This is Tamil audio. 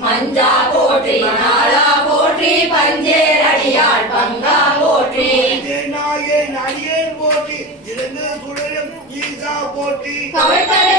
மஞ்சா போற்றி நாளா போற்றி பஞ்சேரடியாள் பங்கா போற்றி. நாயேன் அடியேன் போற்றி. இறந்து சுழலும் ஈசா போற்றி. கவிழ்த்தலை